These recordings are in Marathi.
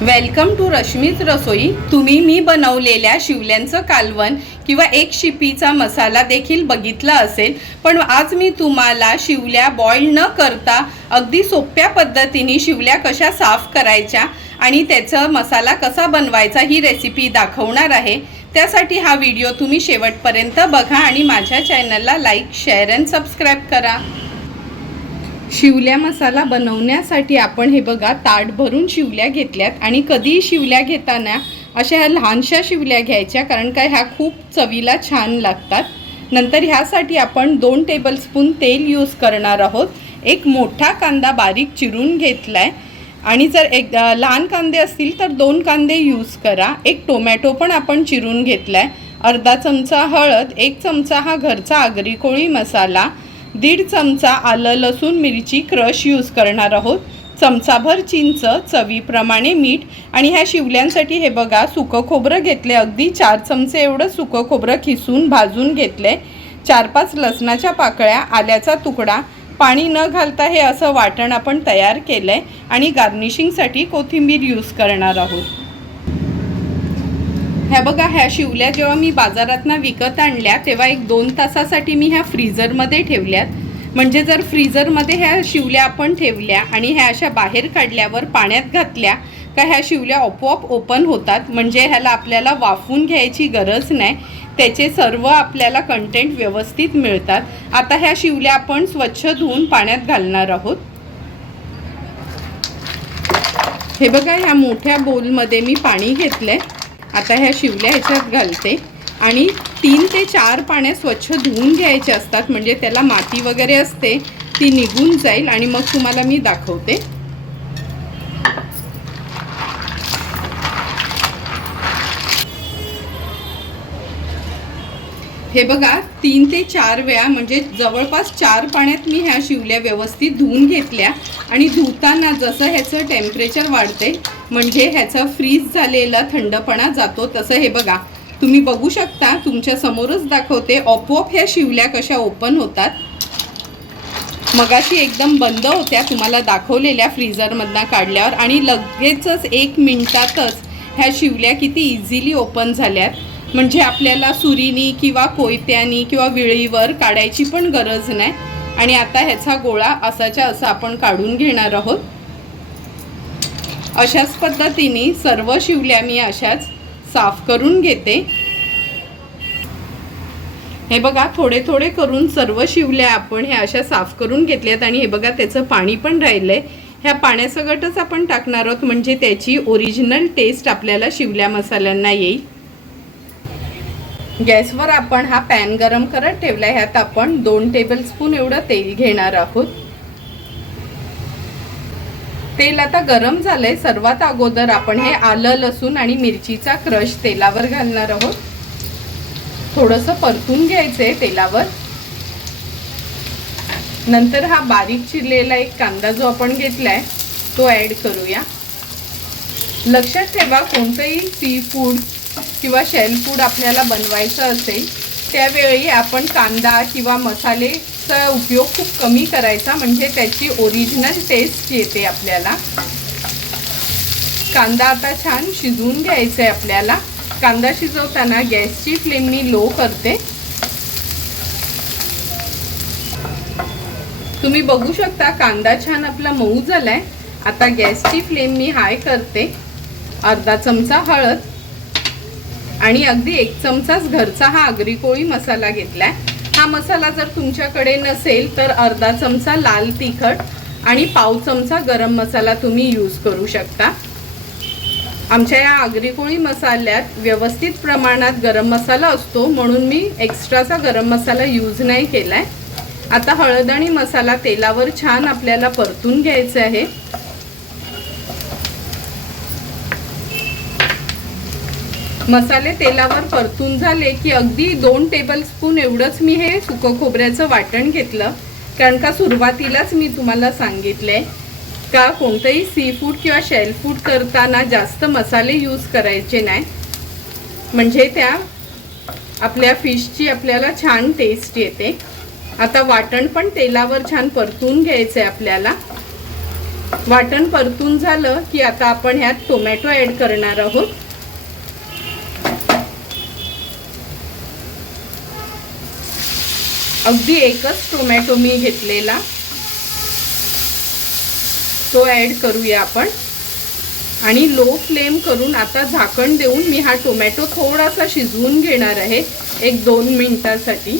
वेलकम टू रश्मीच रसोई तुम्ही मी बनवलेल्या शिवल्यांचं कालवण किंवा एक शिपीचा मसाला देखील बघितला असेल पण आज मी तुम्हाला शिवल्या बॉईल न करता अगदी सोप्या पद्धतीने शिवल्या कशा साफ करायच्या आणि त्याचा मसाला कसा बनवायचा ही रेसिपी दाखवणार आहे. त्यासाठी हा व्हिडिओ तुम्ही शेवटपर्यंत बघा आणि माझ्या चॅनलला लाईक शेअर अँड सबस्क्राईब करा. शिवल्या मसाला बनवण्यासाठी आपण हे बघा ताट भरून शिवल्या घेतल्यात आणि कधीही शिवल्या घेताना अशा ह्या लहानशा शिवल्या घ्यायच्या कारण का ह्या खूप चवीला छान लागतात. नंतर ह्यासाठी आपण दोन टेबलस्पून तेल यूज करणार आहोत. एक मोठा कांदा बारीक चिरून घेतला आहे आणि जर एक लहान कांदे असतील तर दोन कांदे यूज करा. एक टोमॅटो पण आपण चिरून घेतला आहे अर्धा चमचा हळद एक चमचा हा घरचा आगरी कोळी मसाला. दीड चमचा आलं लसूण मिरची क्रश यूज करणार आहोत. चमचाभर चिंच चवीप्रमाणे मीठ आणि ह्या शिवल्यांसाठी हे बघा सुकं खोबरं घेतले. अगदी चार चमचे एवढं सुकं खोबरं खिसून भाजून घेतले. चार पाच लसणाच्या पाकळ्या आल्याचा तुकडा पाणी न घालता हे असं वाटण आपण तयार केलं आहे आणि गार्निशिंगसाठी कोथिंबीर यूज करणार आहोत. ह्या बघा ह्या शिवल्या जेव्हा मी बाजारातनं विकत आणल्या तेव्हा एक दोन तासासाठी मी ह्या फ्रीजरमध्ये ठेवल्यात. म्हणजे जर फ्रीजरमध्ये ह्या शिवल्या आपण ठेवल्या आणि ह्या अशा बाहेर काढल्यावर पाण्यात घातल्या का ह्या शिवल्या आपोआप ओपन होतात? म्हणजे ह्याला आपल्याला वाफवून घ्यायची गरज नाही. त्याचे सर्व आपल्याला कंटेंट व्यवस्थित मिळतात. आता ह्या शिवल्या आपण स्वच्छ धुवून पाण्यात घालणार आहोत. हे बघा ह्या मोठ्या बोलमध्ये मी पाणी घेतलंय. आता ह्या शिवल्या ह्याच्यात घालते. आणि तीन ते चार पाण्या स्वच्छ धुवून घ्यायचे असतात म्हणजे त्याला माती वगैरे असते ती निघून जाईल आणि मग तुम्हाला मी दाखवते. हे बघा तीन ते चार वेळा म्हणजे जवळपास चार पाण्यात मी ह्या शिवल्या व्यवस्थित धुवून घेतल्या. आणि धुताना जसं ह्याचं टेम्परेचर वाढते म्हणजे ह्याचा फ्रीज झालेला थंडपणा जातो तसं हे बघा. तुम्ही बघू शकता तुमच्या समोरच दाखवते आपोआप ह्या शिवल्या कशा ओपन होतात. मगाशी एकदम बंद होत्या तुम्हाला दाखवलेल्या फ्रीझरमधनं काढल्यावर. आणि लगेचच एक मिनटातच ह्या शिवल्या किती इझिली ओपन झाल्यात. म्हणजे आपल्याला सुरीनी किंवा कोयत्यानी किंवा विळीवर काढायची पण गरज नाही. आणि आता ह्याचा गोळा असाच्या असा आपण काढून घेणार आहोत. अशाच पद्धतीने सर्व शिवल्या मी अशाच साफ करून घेते. हे बघा थोडे थोडे करून सर्व शिवल्या आपण हे अशा साफ करून घेतल्यात आणि हे बघा त्याचं पाणी पण राहिलं आहे ह्या पाण्यासकटच आपण टाकणार आहोत म्हणजे त्याची ओरिजिनल टेस्ट आपल्याला शिवल्या मसाल्यांना येईल. गॅसवर आपण हा पॅन गरम करत ठेवला ह्यात आपण दोन टेबलस्पून एवढं तेल घेणार आहोत. तेल आता गरम झालंय. सर्वात अगोदर आपण हे आलं लसूण आणि मिरचीचा क्रश तेलावर घालणार आहोत. थोडंसं परतून घ्यायचंय तेलावर. नंतर हा बारीक चिरलेला एक कांदा जो आपण घेतलाय तो ऍड करूया. लक्षात ठेवा कोणतंही सी फूड किंवा शेल फूड आपल्याला बनवायचं असेल त्यावेळी आपण कांदा किंवा मसालेचा उपयोग खूप कमी करायचा म्हणजे त्याची ओरिजिनल टेस्ट येते आपल्याला. कांदा आता छान शिजवून घ्यायचा आहे आपल्याला. कांदा शिजवताना गॅसची फ्लेम मी लो करते. तुम्ही बघू शकता कांदा छान आपला मऊ झालाय. आता गॅसची फ्लेम मी हाय करते. अर्धा चमचा हळद. आणि अगदी एक चमचाच घरचा हा आगरी कोळी मसाला घेतलाय. हा मसाला जर तुमच्याकडे नसेल तर अर्धा चमचा लाल तिखट आणि पाव चमचा गरम मसाला तुम्ही यूज करू शकता. आमच्या या आगरी कोळी मसाल्यात व्यवस्थित प्रमाणात गरम मसाला असतो म्हणून मी एक्स्ट्राचा गरम मसाला यूज नाही केलाय. आता हळद आणि मसाला तेलावर छान आपल्याला परतून घ्यायचे आहे. मसाले तेलावर परतून झाले की अगदी दोन टेबलस्पून एवढंच मी हे सुकं खोबऱ्याचं वाटण घेतलं. कारण का सुरुवातीलाच मी तुम्हाला सांगितलंय का कोणतंही सी फूड किंवा शेल फूड करताना जास्त मसाले यूज करायचे नाही. म्हणजे त्या आपल्या फिशची आपल्याला छान टेस्ट येते. आता वाटण पण तेलावर छान परतून घ्यायचं आहे आपल्याला. वाटण परतून झालं की आता आपण ह्यात टोमॅटो ऍड करणार आहोत. अगदी एकच टोमॅटो मी घेतलेला. तो ऍड करूया आपण. आणि लो फ्लेम करून आता झाकण देऊन मी हा टोमॅटो थोडासा शिजवून घेणार आहे. एक दोन मिनटासाठी.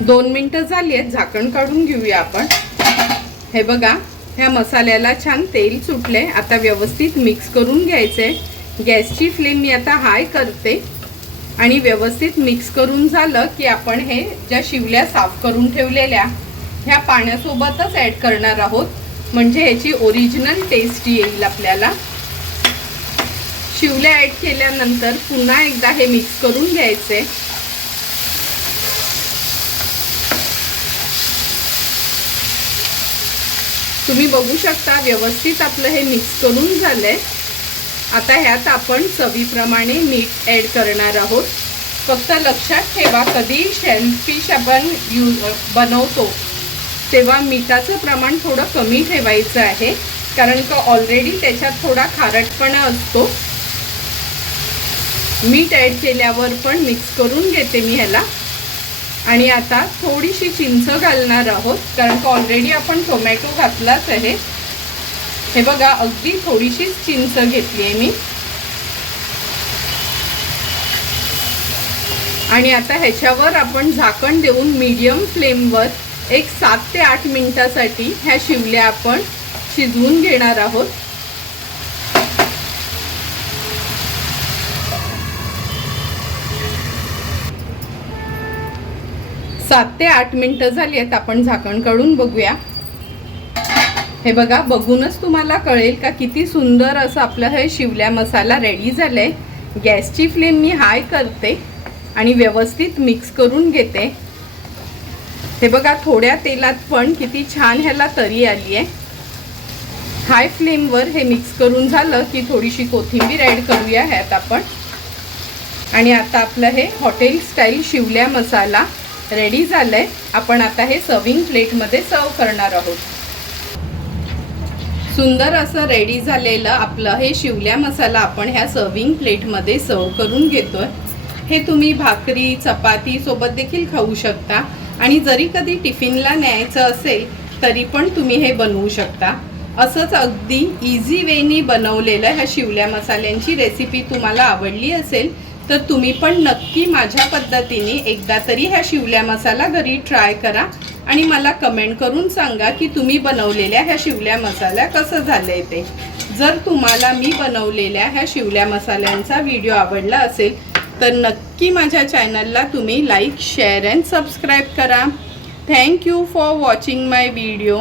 दोन मिनटं झाली आहेत झाकण काढून घेऊया आपण. हे बघा ह्या मसाल्याला छान तेल सुटले आता व्यवस्थित मिक्स करून घ्यायचे गॅसची फ्लेम मी आता हाय करते. आणि व्यवस्थित मिक्स करून झालं की आपण हे ज्या शिवल्या साफ करून ठेवलेल्या ह्या पाण्यासोबतच ॲड करणार आहोत. म्हणजे ह्याची ओरिजिनल टेस्ट येईल आपल्याला. शिवल्या ॲड केल्यानंतर पुन्हा एकदा हे मिक्स करून घ्यायचे. तुम्ही बघू शकता व्यवस्थित आपलं हे मिक्स करून झालंय. आता ह्यात आपण चवीप्रमाणे मीठ ॲड करणार आहोत. फक्त लक्षात ठेवा कधी शेनफिश आपण यू बनवतो तेव्हा मिठाचं प्रमाण थोडं कमी ठेवायचं आहे. कारण का ऑलरेडी त्याच्यात थोडा खारटपणा असतो. मीठ ॲड केल्यावर पण मिक्स करून घेते मी ह्याला. आणि आता थोडीशी चिंच घालणार आहोत कारण का ऑलरेडी आपण टोमॅटो घातलाच आहे. हे बघा अगदी थोडीशीच चिंच घेतली आहे मी. आणि आता ह्याच्यावर आपण झाकण देऊन मीडियम फ्लेमवर एक सात ते आठ मिनिटासाठी ह्या शिवल्या आपण शिजवून घेणार आहोत. सात ते आठ मिनिटं झाली आहेत आपण झाकण काढून बघूया. हे बघा बघूनच तुम्हाला कळेल का किती सुंदर असं आपलं हे शिवल्या मसाला रेडी झालं आहे गॅसची फ्लेम मी हाय करते आणि व्यवस्थित मिक्स करून घेते. हे बघा थोड्या तेलात पण किती छान ह्याला तरी आली आहे. हाय फ्लेमवर हे मिक्स करून झालं की थोडीशी कोथिंबीर ॲड करूया ह्यात आपण. आणि आता आपलं हे हॉटेल स्टाईल शिवल्या मसाला रेडी झालं आहे आपण आता हे सर्विंग प्लेटमध्ये सर्व करणार आहोत. सुंदर असं रेडी झालेलं आपलं हे शिवल्या मसाला आपण ह्या सर्विंग प्लेटमध्ये सर्व करून घेतोय. हे तुम्ही भाकरी चपाती सोबत देखील खाऊ शकता. आणि जरी कधी टिफिनला न्यायचं असेल तरी पण तुम्ही हे बनवू शकता. असंच अगदी इझी वेनी बनवलेलं ह्या शिवल्या मसाल्यांची रेसिपी तुम्हाला आवडली असेल तर तुम्ही पण नक्की माझ्या पद्धतीने एकदा तरी ह्या शिवल्या मसाला घरी ट्राय करा. आणि मला कमेंट करून सांगा की तुम्ही बनवलेल्या ह्या शिवल्या मसाल्या कसं झालंय ते. जर तुम्हाला मी बनवलेल्या ह्या शिवल्या मसाल्यांचा व्हिडिओ आवडला असेल तर नक्की माझ्या चॅनलला तुम्ही लाईक शेअर अँड सबस्क्राईब करा. Thank you for watching my video